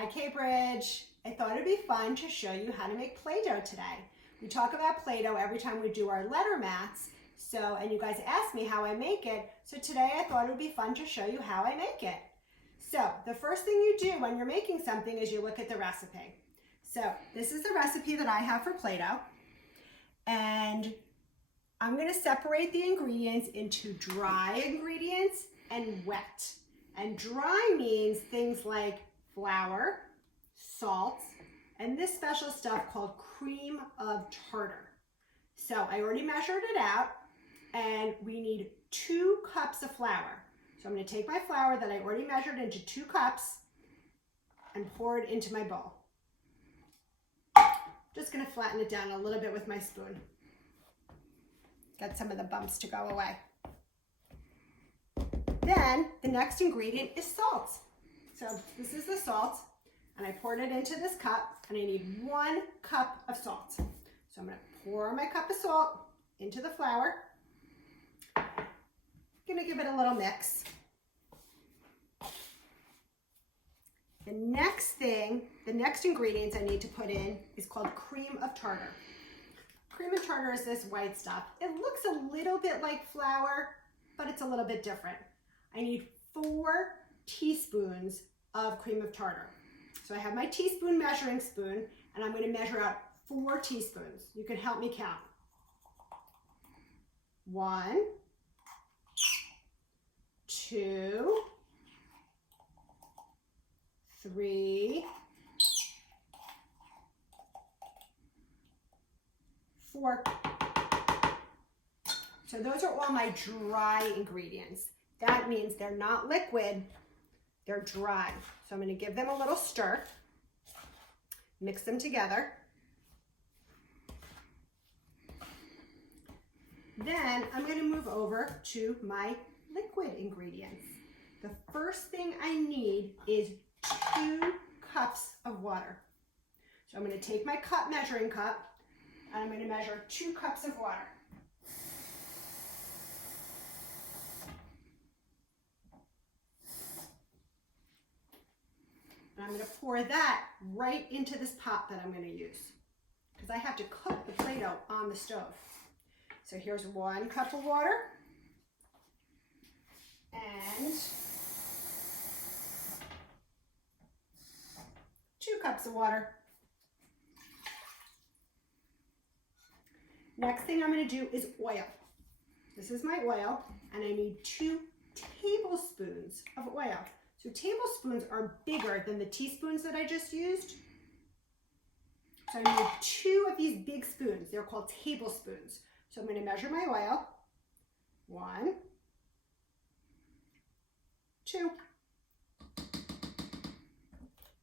Hi, K-Bridge. I thought it'd be fun to show you how to make Play-Doh today. We talk about Play-Doh every time we do our letter mats, and you guys ask me how I make it, so today I thought it would be fun to show you how I make it. So the first thing you do when you're making something is you look at the recipe. So this is the recipe that I have for Play-Doh, and I'm going to separate the ingredients into dry ingredients and wet. And dry means things like flour, salt, and this special stuff called cream of tartar. So I already measured it out, and we need 2 cups of flour. So I'm going to take my flour that I already measured into 2 cups and pour it into my bowl. Just going to flatten it down a little bit with my spoon. Get some of the bumps to go away. Then the next ingredient is salt. So this is the salt, and I poured it into this cup, and I need 1 cup of salt. So I'm going to pour my cup of salt into the flour. I'm going to give it a little mix. The next ingredients I need to put in is called cream of tartar. Cream of tartar is this white stuff. It looks a little bit like flour, but it's a little bit different. I need 4 teaspoons of cream of tartar. So I have my teaspoon measuring spoon, and I'm going to measure out 4 teaspoons. You can help me count. 1, 2, 3, 4. So those are all my dry ingredients. That means they're not liquid, they're dry. So I'm going to give them a little stir, mix them together. Then I'm going to move over to my liquid ingredients. The first thing I need is 2 cups of water. So I'm going to take my measuring cup, and I'm going to measure 2 cups of water. And I'm going to pour that right into this pot that I'm going to use, because I have to cook the Play-Doh on the stove. So here's 1 cup of water and 2 cups of water. Next thing I'm going to do is oil. This is my oil, and I need 2 tablespoons of oil. So tablespoons are bigger than the teaspoons that I just used. So I need 2 of these big spoons. They're called tablespoons. So I'm going to measure my oil. 1, 2.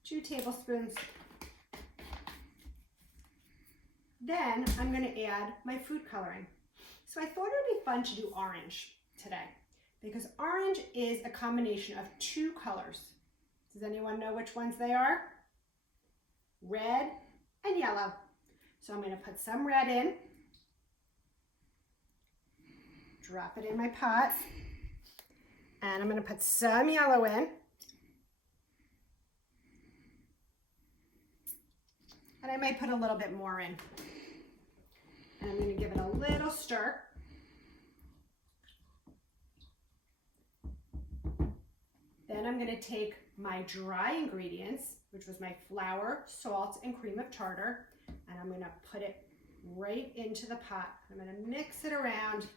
2 tablespoons. Then I'm going to add my food coloring. So I thought it would be fun to do orange today, because orange is a combination of 2 colors. Does anyone know which ones they are? Red and yellow. So I'm going to put some red in, drop it in my pot, and I'm going to put some yellow in. And I might put a little bit more in. And I'm going to give it a little stir. Then I'm going to take my dry ingredients, which was my flour, salt, and cream of tartar, and I'm going to put it right into the pot. I'm going to mix it around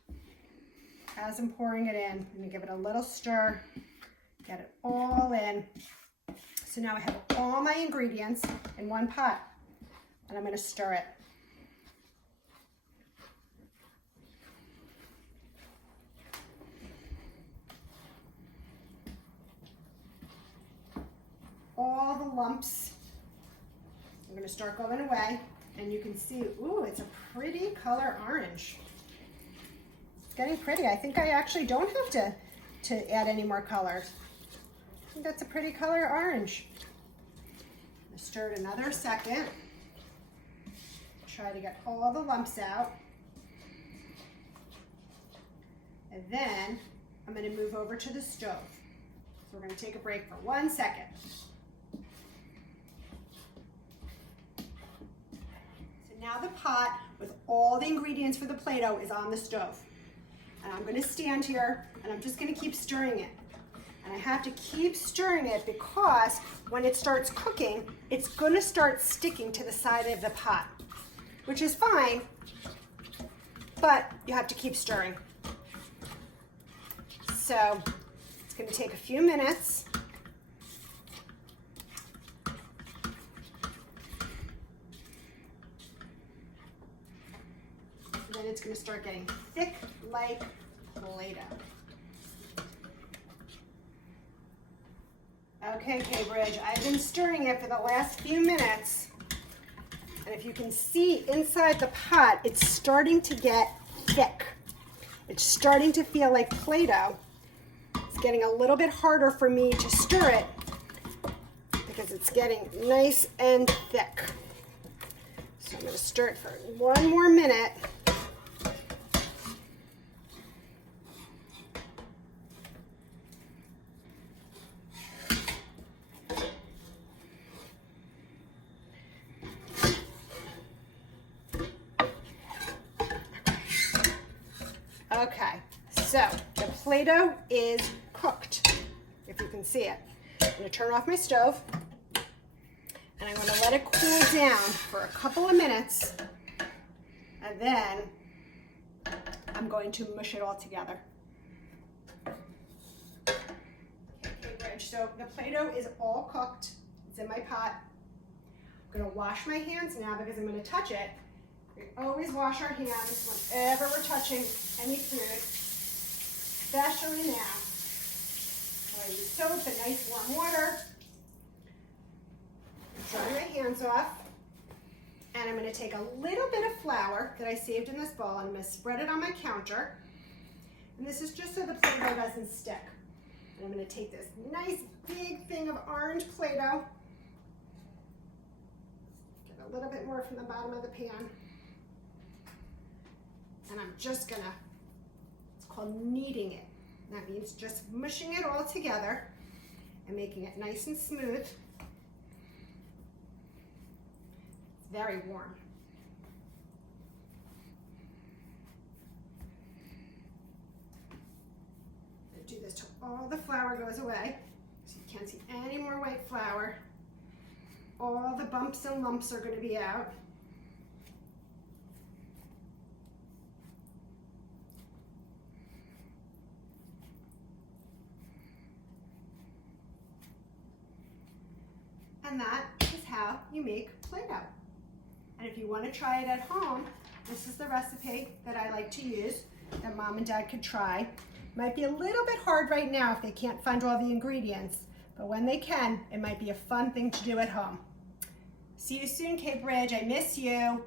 as I'm pouring it in. I'm going to give it a little stir, get it all in. So now I have all my ingredients in one pot, and I'm going to stir it. All the lumps are going to start going away, and you can see, ooh, it's a pretty color orange. It's getting pretty. I think I actually don't have to add any more color. I think that's a pretty color orange. I'm going to stir it another second. Try to get all the lumps out. And then I'm going to move over to the stove. So we're going to take a break for 1 second. now the pot with all the ingredients for the Play-Doh is on the stove. And I'm gonna stand here and I'm just gonna keep stirring it. And I have to keep stirring it because when it starts cooking, it's gonna start sticking to the side of the pot, which is fine, but you have to keep stirring. So it's gonna take a few minutes. Then it's gonna start getting thick like Play-Doh. Okay, Cambridge, I've been stirring it for the last few minutes. And if you can see inside the pot, it's starting to get thick. It's starting to feel like Play-Doh. It's getting a little bit harder for me to stir it because it's getting nice and thick. So I'm gonna stir it for one more minute. Okay, so the Play-Doh is cooked, if you can see it. I'm gonna turn off my stove and I'm gonna let it cool down for a couple of minutes, and then I'm going to mush it all together. Okay, Bridge, so the Play-Doh is all cooked. It's in my pot. I'm gonna wash my hands now because I'm gonna touch it. We always wash our hands whenever we're touching any food, especially now. So I use soap and nice warm water. Dry my hands off. And I'm going to take a little bit of flour that I saved in this bowl and I'm going to spread it on my counter. And this is just so the Play-Doh doesn't stick. And I'm going to take this nice big thing of orange Play-Doh. Get a little bit more from the bottom of the pan. And I'm just gonna, it's called kneading it. That means just mushing it all together and making it nice and smooth. It's very warm. I do this till all the flour goes away, so you can't see any more white flour. All the bumps and lumps are gonna be out. And that is how you make Play-Doh. And if you want to try it at home, this is the recipe that I like to use that Mom and Dad could try. Might be a little bit hard right now if they can't find all the ingredients, but when they can, it might be a fun thing to do at home. See you soon, Cape Ridge. I miss you.